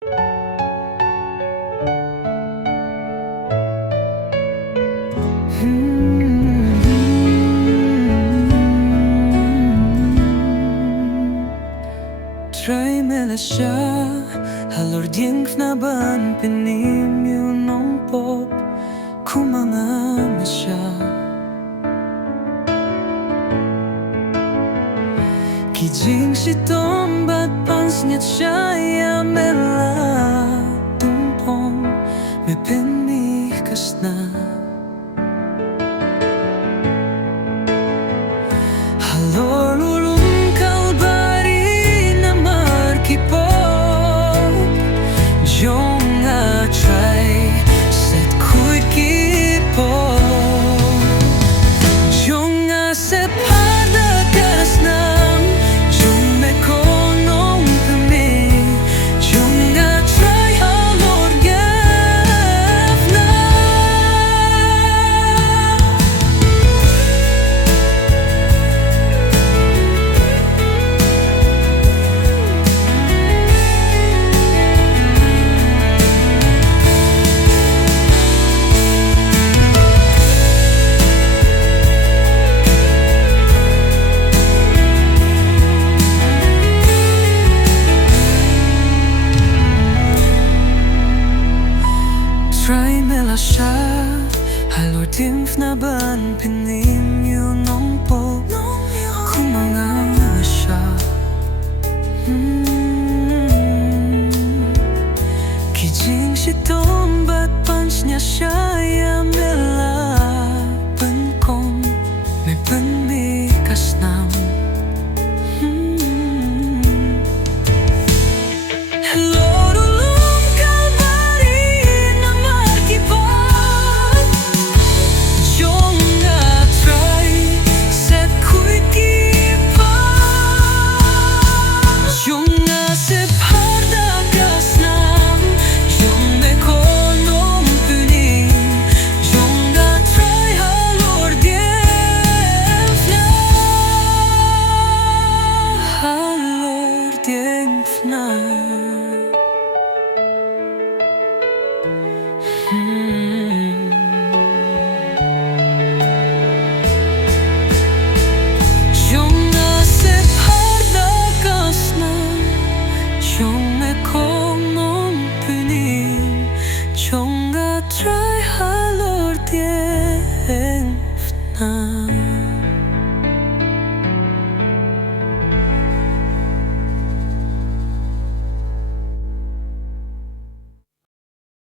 Try mela Shah, halor diengphna ban pinim yun nong pop kumanga na siya. Kijing si tom bat pans nyat siya ya mela tumpong me penih kasna. Halor ulum kalbari na markipop jong a try set kuy kipop jong a set pada kasnam jong me konong kami jong a try halor diengphna. Try mela Shah, halor diengphna ban pinim yun nong pop kumanga na siya. Kijing si tom bat pans niya siya ya mela